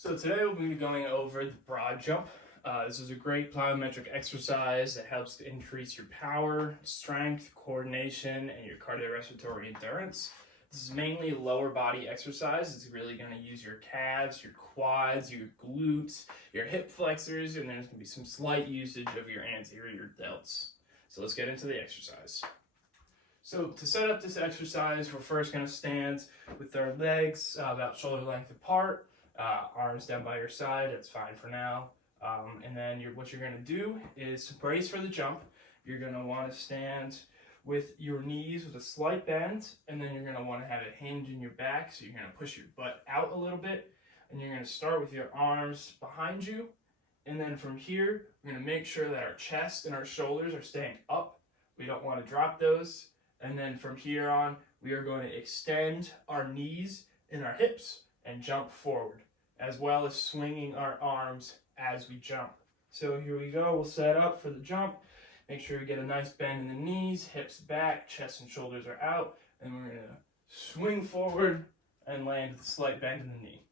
So today we'll be going over the broad jump. This is a great plyometric exercise that helps to increase your power, strength, coordination, and your cardiorespiratory endurance. This is mainly a lower body exercise. It's really going to use your calves, your quads, your glutes, your hip flexors, and there's going to be some slight usage of your anterior delts. So let's get into the exercise. So to set up this exercise, we're first going to stand with our legs about shoulder length apart. Arms down by your side, that's fine for now. And then what you're going to do is to brace for the jump. You're going to want to stand with your knees with a slight bend, and then you're going to want to have a hinge in your back, so you're going to push your butt out a little bit, and you're going to start with your arms behind you, and then from here, we're going to make sure that our chest and our shoulders are staying up. We don't want to drop those, and then from here on, we are going to extend our knees and our hips and jump forward, as well as swinging our arms as we jump. So here we go, we'll set up for the jump. Make sure we get a nice bend in the knees, hips back, chest and shoulders are out, and we're gonna swing forward and land with a slight bend in the knee.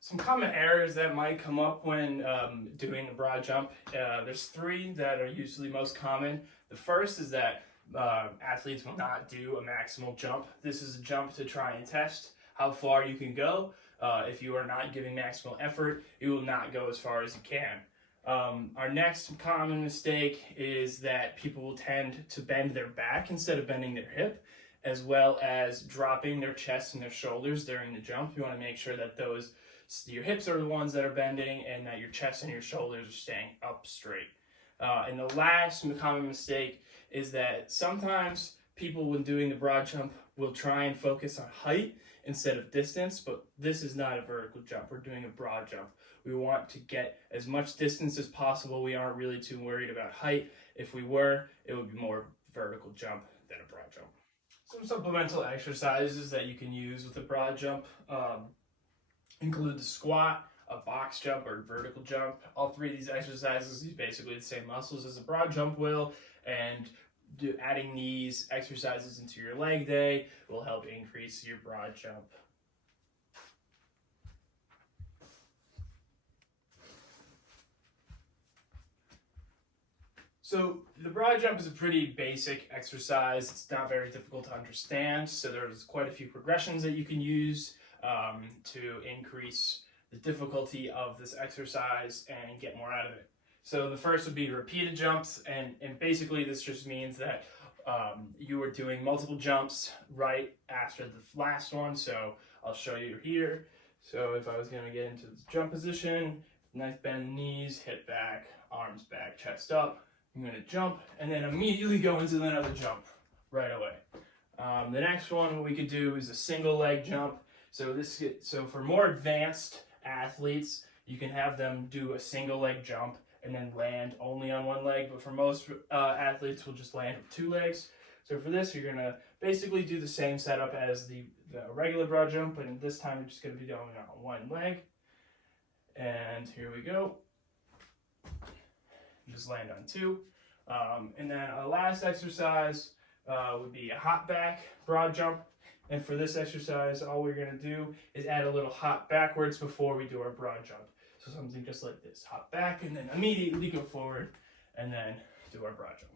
Some common errors that might come up when doing the broad jump, there's three that are usually most common. The first is that athletes will not do a maximal jump. This is a jump to try and test how far you can go. If you are not giving maximal effort, you will not go as far as you can. Our next common mistake is that people will tend to bend their back instead of bending their hip, as well as dropping their chest and their shoulders during the jump. You want to make sure that your hips are the ones that are bending and that your chest and your shoulders are staying up straight. And the last common mistake is that sometimes people, when doing the broad jump, will try and focus on height instead of distance, but this is not a vertical jump. We're doing a broad jump. We want to get as much distance as possible. We aren't really too worried about height. If we were, it would be more vertical jump than a broad jump. Some supplemental exercises that you can use with a broad jump include the squat, a box jump, or vertical jump. All three of these exercises use basically the same muscles as a broad jump will, and adding these exercises into your leg day will help increase your broad jump. So the broad jump is a pretty basic exercise. It's not very difficult to understand. So there's quite a few progressions that you can use to increase the difficulty of this exercise and get more out of it. So the first would be repeated jumps, and basically this just means that you are doing multiple jumps right after the last one. So I'll show you here. So if I was going to get into the jump position, nice bend in the knees, hip back, arms back, chest up. I'm going to jump and then immediately go into another jump right away. The next one we could do is a single leg jump. So for more advanced athletes, you can have them do a single leg jump and then land only on one leg, but for most athletes, we'll just land with two legs. So for this, you're gonna basically do the same setup as the regular broad jump, but this time you're just gonna be doing it on one leg. And here we go. Just land on two. And then our last exercise would be a hop back broad jump. And for this exercise, all we're gonna do is add a little hop backwards before we do our broad jump. So something just like this, hop back and then immediately go forward and then do our broad jump.